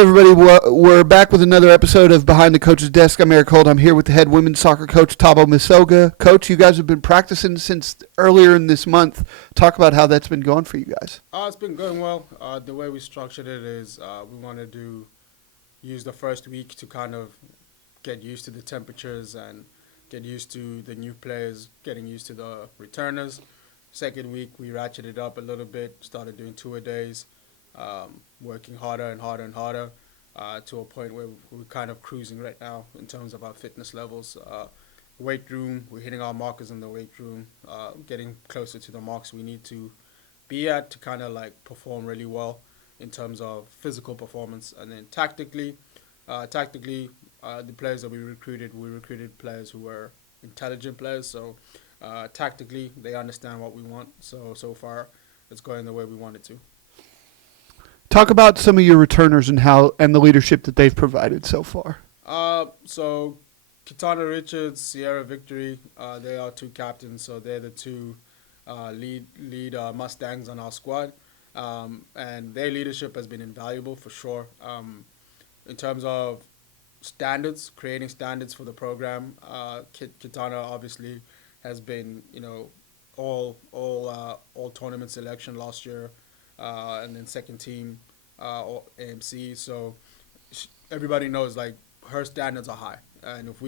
everybody. We're back with another episode of Behind the Coach's Desk. I'm Erik Holth. I'm here with the head women's soccer coach, Thabo Masoga. Coach, you guys have been practicing since earlier in this month. Talk about how that's been going for you guys. It's been going well. The way we structured it is we wanted to use the first week to kind of get used to the temperatures and get used to the new players, getting used to the returners. Second week, we ratcheted up a little bit, started doing two-a-days. Working harder and harder and harder to a point where we're kind of cruising right now in terms of our fitness levels. Weight room, we're hitting our markers in the weight room, getting closer to the marks we need to be at to kind of like perform really well in terms of physical performance. And then tactically, the players that we recruited players who were intelligent players. So tactically, they understand what we want. So far, it's going the way we want it to. Talk about some of your returners and the leadership that they've provided so far. So Kitana Richards, Sierra Victory, they are two captains, so they're the two lead Mustangs on our squad, and their leadership has been invaluable for sure. In terms of standards, creating standards for the program, Kitana obviously has been all tournament selection last year. And then second team AMC. So everybody knows like her standards are high, and if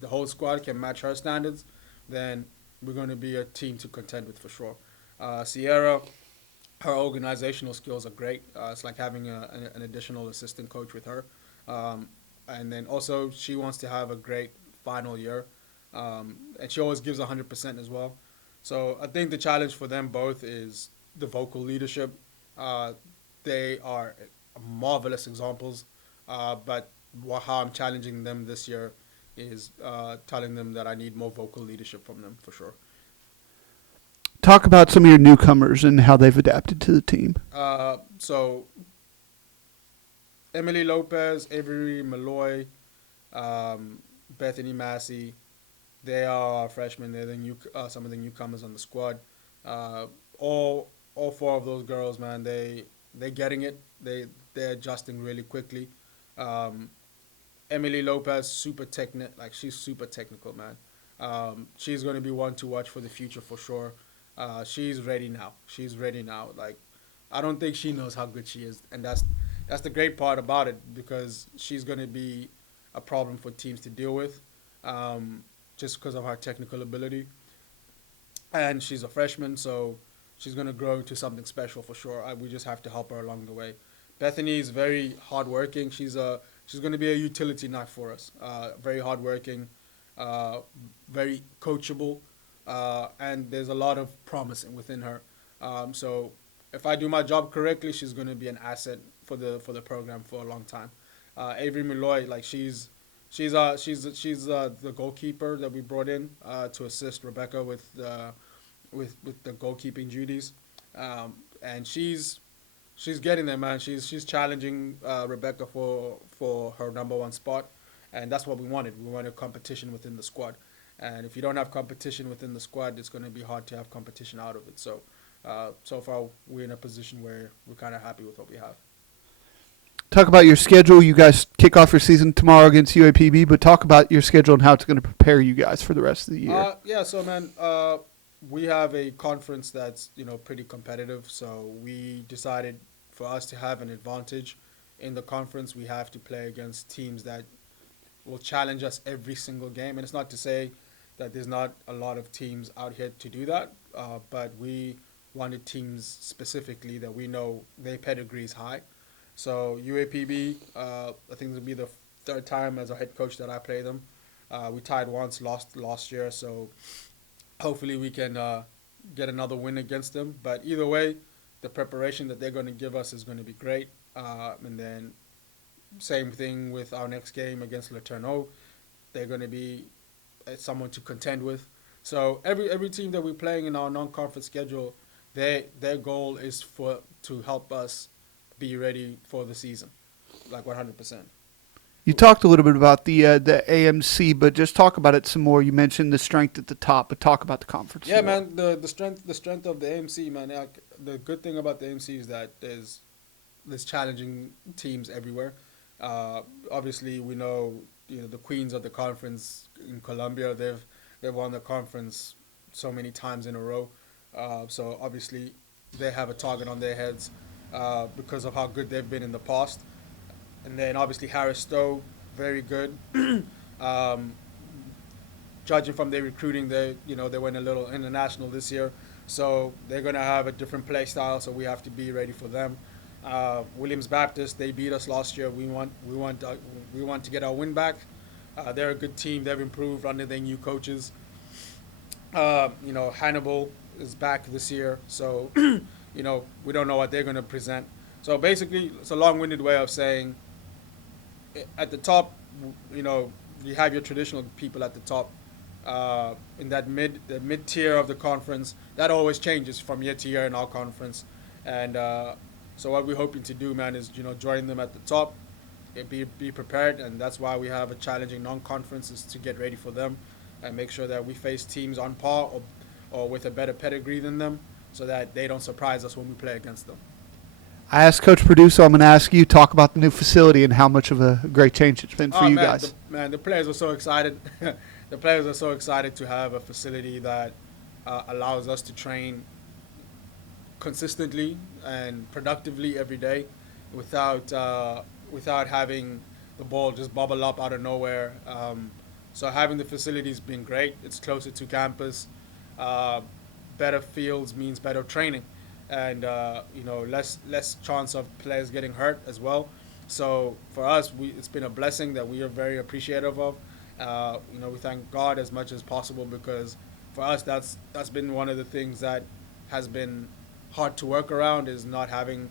the whole squad can match her standards, then we're going to be a team to contend with for sure. Sierra, her organizational skills are great. It's like having an additional assistant coach with her, and then also she wants to have a great final year, and she always gives 100% as well. So I think the challenge for them both is the vocal leadership. They are marvelous examples, but how I'm challenging them this year is telling them that I need more vocal leadership from them for sure. Talk about some of your newcomers and how they've adapted to the team. So Emily Lopez, Avery Malloy, Bethany Massey, they are freshmen. They're some of the newcomers on the squad. All four of those girls, man, they're getting it. They're adjusting really quickly. Emily Lopez, she's super technical, man. She's going to be one to watch for the future for sure. She's ready now. Like, I don't think she knows how good she is, and that's the great part about it, because she's going to be a problem for teams to deal with, just because of her technical ability. And she's a freshman, so she's going to grow to something special for sure. We just have to help her along the way. Bethany is very hardworking. She's going to be a utility knife for us. Very hardworking, very coachable, and there's a lot of promise within her. So if I do my job correctly, she's going to be an asset for the program for a long time. Avery Malloy, like she's the goalkeeper that we brought in to assist Rebecca with the goalkeeping duties, and she's getting there, man. She's challenging Rebecca for her number one spot, and that's what we wanted. We wanted competition within the squad, and if you don't have competition within the squad, it's going to be hard to have competition out of it. So, so far we're in a position where we're kind of happy with what we have. Talk about your schedule. You guys kick off your season tomorrow against UAPB, but talk about your schedule and how it's going to prepare you guys for the rest of the year. So man. We have a conference that's pretty competitive, so we decided for us to have an advantage in the conference, we have to play against teams that will challenge us every single game. And it's not to say that there's not a lot of teams out here to do that, but we wanted teams specifically that we know their pedigree is high. So UAPB, I think this will be the third time as a head coach that I play them. We tied once, lost last year, so hopefully we can get another win against them. But either way, the preparation that they're going to give us is going to be great. And then same thing with our next game against Laterno. They're going to be someone to contend with. So every team that we're playing in our non-conference schedule, their goal is to help us be ready for the season, like 100%. You talked a little bit about the AMC, but just talk about it some more. You mentioned the strength at the top, but talk about the conference. Yeah, man, the strength of the AMC, man. The good thing about the AMC is that there's there's challenging teams everywhere. Obviously, we know the queens of the conference in Colombia. They've won the conference so many times in a row. So obviously, they have a target on their heads because of how good they've been in the past. And then obviously Harris Stowe, very good. um, Judging from their recruiting, they went a little international this year, so they're going to have a different play style. So we have to be ready for them. Williams Baptist, they beat us last year. We want to get our win back. They're a good team. They've improved under their new coaches. Hannibal is back this year, so we don't know what they're going to present. So basically, it's a long-winded way of saying at the top, you have your traditional people at the top. In the mid tier of the conference, that always changes from year to year in our conference, and so what we're hoping to do, man, is join them at the top, be prepared, and that's why we have a challenging non-conference, is to get ready for them and make sure that we face teams on par or with a better pedigree than them, so that they don't surprise us when we play against them. I asked Coach Perdue, so I'm going to ask you talk about the new facility and how much of a great change it's been for you guys. The players are so excited. The players are so excited to have a facility that allows us to train consistently and productively every day without having the ball just bubble up out of nowhere. So having the facility has been great. It's closer to campus. Better fields means better training, and less chance of players getting hurt as well. So for us, it's been a blessing that we are very appreciative of. We thank God as much as possible, because for us that's been one of the things that has been hard to work around, is not having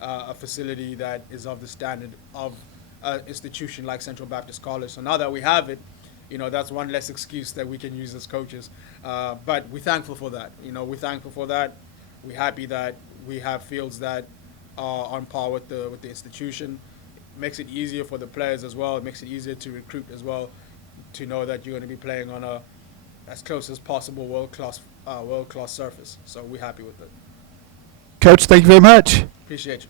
a facility that is of the standard of an institution like Central Baptist College. So now that we have it, that's one less excuse that we can use as coaches. But we're thankful for that. We're thankful for that. We're happy that we have fields that are on par with the institution. It makes it easier for the players as well. It makes it easier to recruit as well, to know that you're going to be playing on a as close as possible world class surface. So we're happy with it. Coach, thank you very much. Appreciate you.